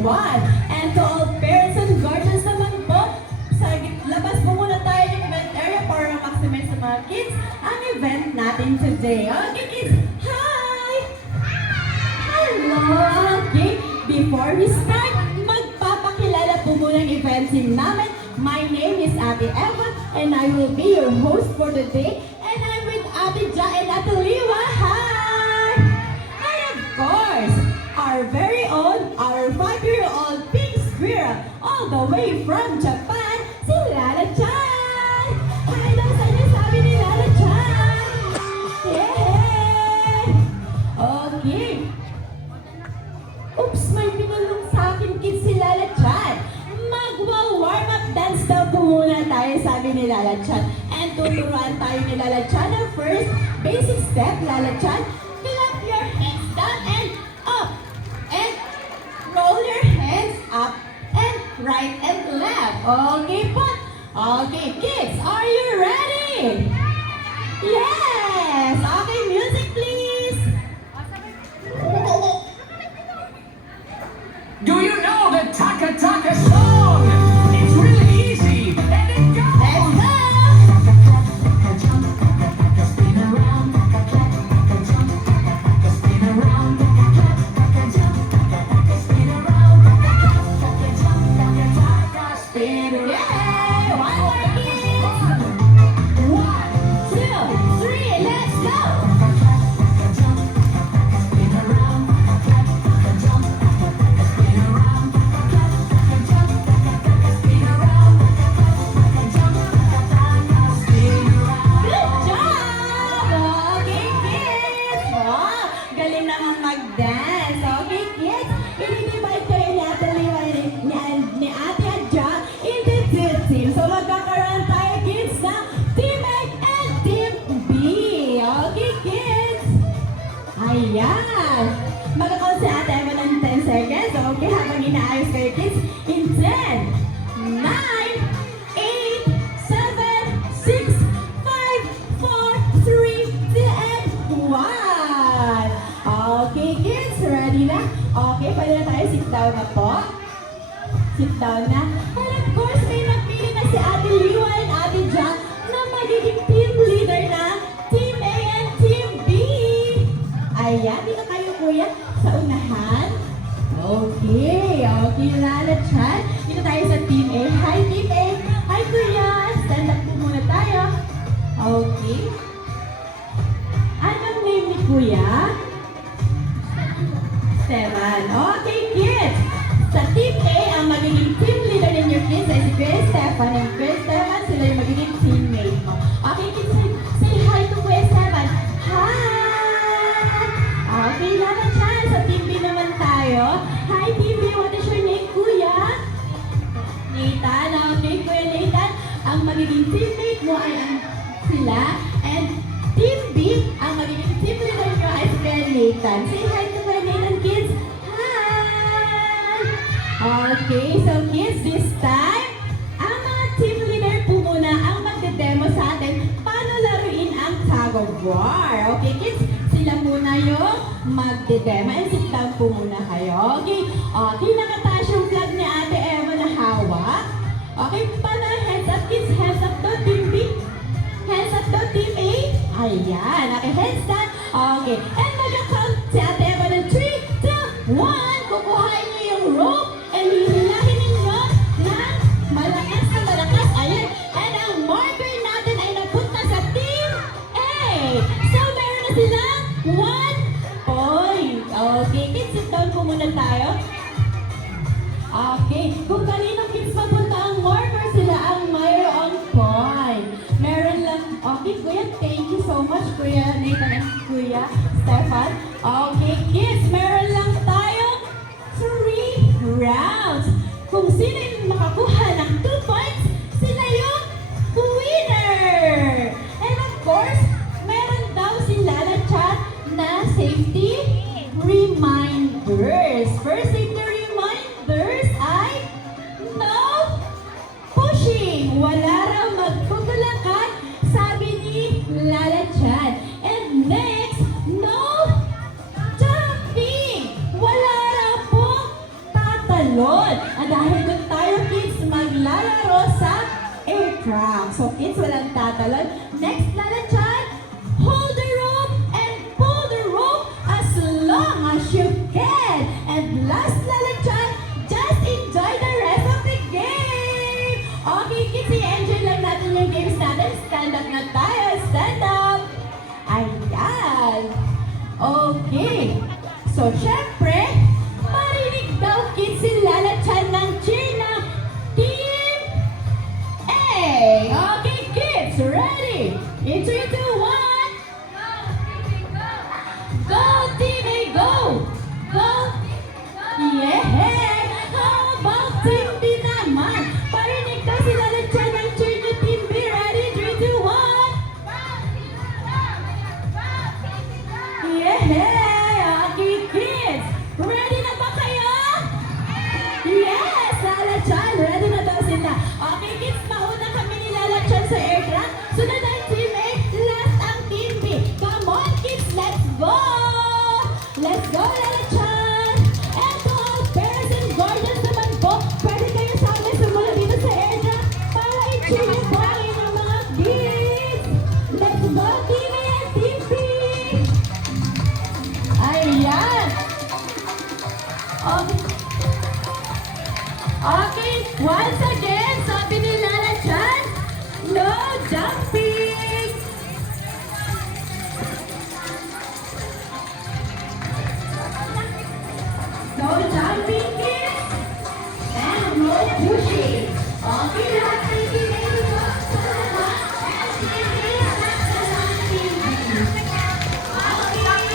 everyone. And to all parents and guardians naman po, sa labas po muna tayo ng event area para maximize sa mga kids ang event natin today. Okay kids, hi! Hello! Okay, before we start, magpapakilala po muna ng event team namin. My name is Ate Eva and I will be your host for the day. And I'm with Ate Ja and Ate Liwa. Hi! And of course, our very own, our 5-year-old pink squirrel, all the way from Japan, si Lala Chan! Hi daw sa inyo, sabi ni Lala Chan! Yay! Okay. Oops, may pinulong sa akin kids si Lala Chan. Magwa-warm up dance daw po muna tayo, sabi ni Lala Chan. And tuturuan tayo ni Lala Chan ang first basic step, Lala Chan. Clap your hands down and up. And roll your hands up and right and left. Okay po? Okay, kids, are you ready? Yes! Okay, music please! Do you know the Taka Taka song? It's really easy, and it goes. Let's go! Spin around, jump, spin around, spin around, spin around. Yay! One more kids! 1, 2, 3, let's go! Spin around, jump, spin around, spin around, spin around. Good job! Okay, kids! Wow! Galing naman mag-dance. Okay, kids? I-divide kayo ni Ate Liwa ni Ate Adja into 2 teams. So, magkakaroon tayo, kids, na Team A and Team B. Okay, kids? Ayan! Magkakaroon si Ate Eva ng 10 seconds. Okay, habang inaayos kayo, kids. In 10, 9, 8, 7, 6, 5, 4, 3, 2, and 1. Okay, kids, ready na? Okay, pwede na tayo sit down na po. Sit down na. And of course, may napili na si Ate Liwa and Ate Ja na magiging team leader na Team A and Team B. Ayan, dito kayo kuya sa unahan. Okay, okay, Lala Chan. Dito tayo sa Team A. Hi, Team A. Hi, kuya. Stand up po muna tayo. Okay. Anong name ni kuya? Stefan. Okay, kids. Sa Team A, ang magiging team leader ninyo, kids, ay si Kuya Stefan. And Kuya Stefan, sila yung magiging teammate mo. Okay, kids, say hi to Kuya Stefan. Hi! Okay, Lala Chan. Sa Team B naman tayo. Hi, Team B. What is your name, Kuya? Nathan. Okay, Kuya Nathan. Ang magiging teammate mo ay sila. And Team B, ang magiging team leader nyo ay si Kuya Nathan. Say hi to Kuya Nathan, kids. Hi! Okay, so kids, this time, ang mga team leader po muna ang magde-demo sa atin paano laruin ang tug of war. Okay, kids, sila muna yung magde-demo. And sit down po muna kayo. Okay, okay, nakataas yung flag ni Ate Eva na hawak. Okay, paano hands up, kids? Hands up daw, Team B. Hands up daw, Team A. Ayan, okay, hands down. Okay, and mag-count si Ate Eva ng 3, 2, 1. Kukuhain niyo yung rope and hihilahin ninyo ng malakas na malakas. Ayan, and ang marker natin ay napunta sa Team A. So, meron na silang 1 point. Okay, kids, sit down po muna tayo. Okay, kung kanino kids mapunta ang marker, sila ang mayroong point. Meron lang, okay, Kuya, thank you so much, Kuya Nathan and Kuya Stefan. Okay, kids, meron lang tayong 3 rounds. Kung sino yung makakuha ng 2 points, sila yung winner. And of course, meron daw si Lala Chan na safety reminders. First safety reminders ay no pushing. Wala raw magpupulakan, sabi ni Lala Chan. And next, no jumping. salon. Dahil doon tayo kids maglalaro sa air track. So kids, walang tatalon. Next, lalachan, hold the rope and pull the rope as long as you can. And last, lalachan, just enjoy the rest of the game. Okay kids, i-enjoy lang natin yung games natin. Stand up na tayo. Stand up. Ayan. Okay. So, syempre, marinig daw kids si lalachan ng cheer ng Team A. Okay, kids, ready? In 3, 2, 1. Go, Team A, go! Go! Yeah! How about Team B naman? Parinig daw si lalachan ng cheer ng Team B. Ready? 3, 2, 1. Yeah! Okay, kids! Ready na ba kayo? Yes! Lalachan! Ready na daw sila. Okay, kids, mauna kami ni lalachan sa aircraft. Sunod ang Team A, last ang Team B. Come on, kids! Let's go! Let's go, lalachan! And to all parents and guardians naman po, pwede kayo sa amin sumunod dito sa aircraft para i-cheer niyo po ang inyong mga kids! Let's go, Team A and Team B! Ayan! Okay. Okay, once again, sabi ni lalachan, no jumping! No jumping, kids! And no pushing! Okay, lahat ng pinili ko sa lahat and pinili sa lahat pinili. Okay!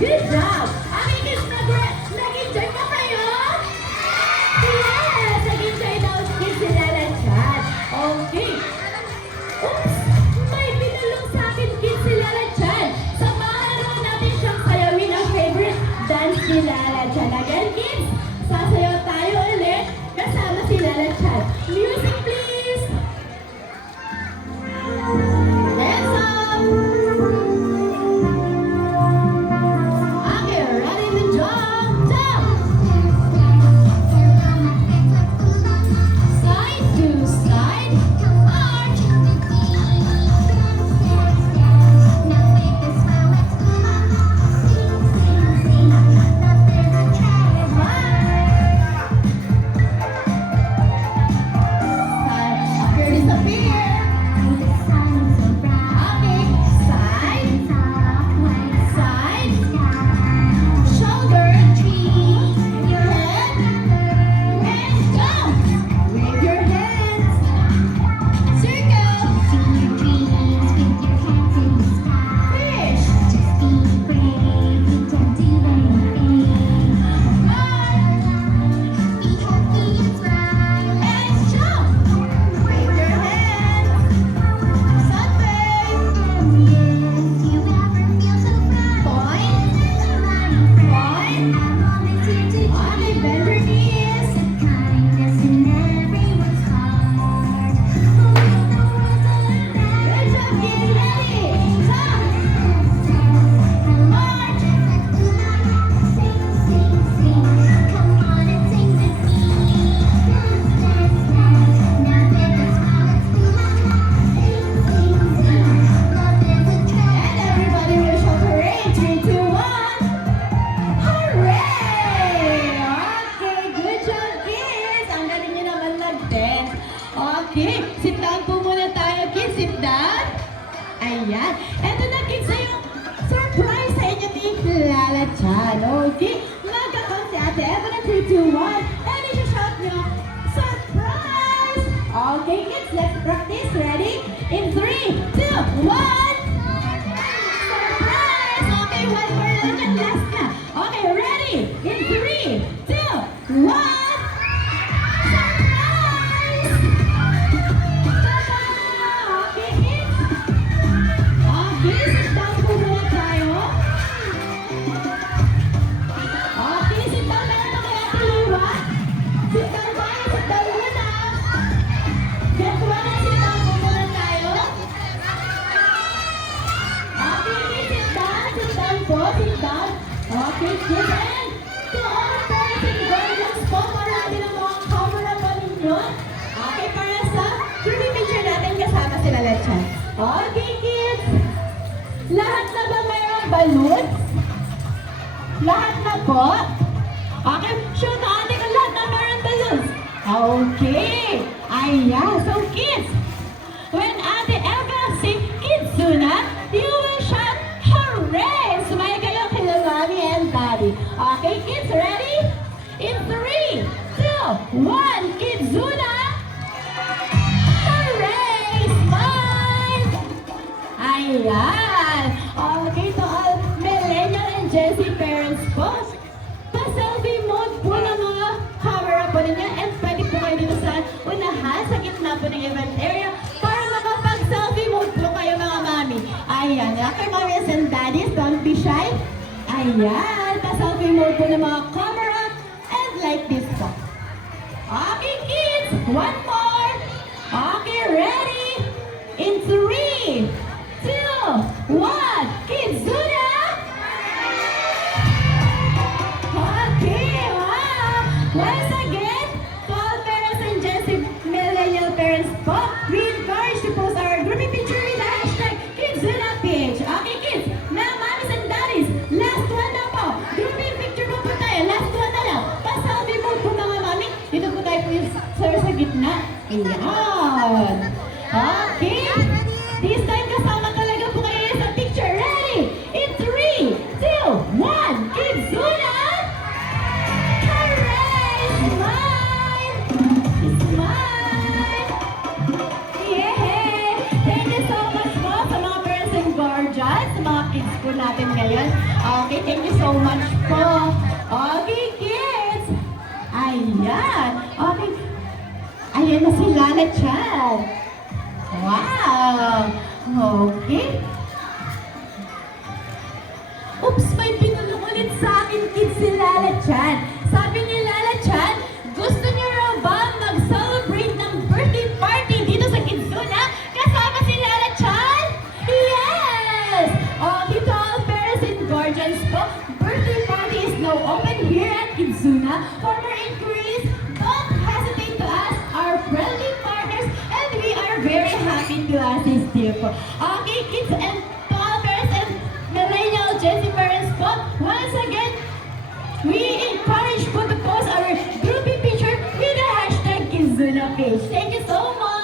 Good job! Aking kids, nag-enjoy ba kayo? Yes! Nag-enjoy daw kids sila na chat. Okay. Oops! May binulong sa akin kids sila na chat. Samahan raw natin siyang sayawin ang favorite dance nila na chat. Again, kids, sasayaw tayo ulit kasama sila na chat. Music, please! Hands up! Okay, ready to jump, jump! Side to side, arch. Appear, disappear. Okay, side, side, shoulder, head, and jump. Wave your hands. Circle, fish, and jump. Wave your hands. Sunbathe. Point, point. Okay, bend your knees. Good job, get ready. Jump. March. And everybody will shout hooray. 3, 2, 1. Hooray! Okay, good job, kids. Ang galing niyo naman nag-dance. Okay, sit down po muna tayo, kids. Sit down. Ayan. Eto na, kids, na yung surprise sa inyo ni Lala Chan. Okay? Magkakount si Ate Eva na 3, 2, 1. And i-shout nyo, surprise! Okay, kids, let's practice. Ready? In 3, 2, 1. Surprise! Okay, one more lang yan. Last na. Okay, ready? In 3, 2, 1. Surprise! Ta-da! Okay, kids. Okay, sit down po muna tayo. Okay, sit down na ito kay Ate Liwa. Sit down tayo, sit down muna. Get ready, sit down po muna tayo. Okay, kids, sit down po, sit down. Okay, kids, and to all parents and guardians po, marami ng mga camera pa ninyo. Okay, para sa grouping picture natin kasama sila Lechan. Okay, kids. Lahat na ba mayroong balloons? Lahat na po? Okay, show na ate kung lahat na mayroong balloons. Okay. Ayan. So, kids, when Ate Eva sing Kidzuna, you will shout, hooray! Sumaya kayo kila mommy and daddy. Okay, kids, ready? In 3, 2, 1, Kidzuna! Hooray! Smile! Ayan! Okay, to all millennial and Gen Z parents po, pa-selfie mode po ng mga camera po ninyo and pwede po kayo dito sa unahan, sa gitna po ng event area para makapag-selfie mode po kayo mga mami. Ayan, okay mommies and daddies, don't be shy. Ayan, pa-selfie mode po ng mga camera and like this po. Okay kids, one more. Okay, ready? In 3, 2, 1, Kidzuna! Okay, wow! Once again, to all parents and Gen Z millennial parents po, we encourage to post our grouping picture with the hashtag KidzunaPH. Okay kids, now mommies and daddies, last one na po. Grouping picture po po tayo, last one na lang. Pa-selfie mode po mga mami. Dito po tayo po yung sa gitna. Ayan. Okay. This time kasama talaga po kayo sa picture. Ready? In 3, 2, 1, Kidzuna! Hooray! Smile! Smile! Yay! Thank you so much po sa mga parents and guardians, sa mga kids po natin ngayon. Okay, thank you so much po. Okay, kids. Ayan. Okay. Ayan na si Lala Chan. Wow. Okay. Oops, may pinulong ulit sa akin, kids, si Lala Chan. Sabi ni Lala Chan, gusto niyo raw ba mag-celebrate ng birthday party dito sa Kidzuna kasama si Lala Chan? Yes! Okay, to all parents and guardians po, birthday party is now open here at Kidzuna. For more inquiries, don't hesitate to ask our friendly partners and we are very happy to assist you po. Okay, kids and to all parents and millennial Gen Z parents po, once again, we encourage you to post our groupie picture with the hashtag Kizuna page. Thank you so much!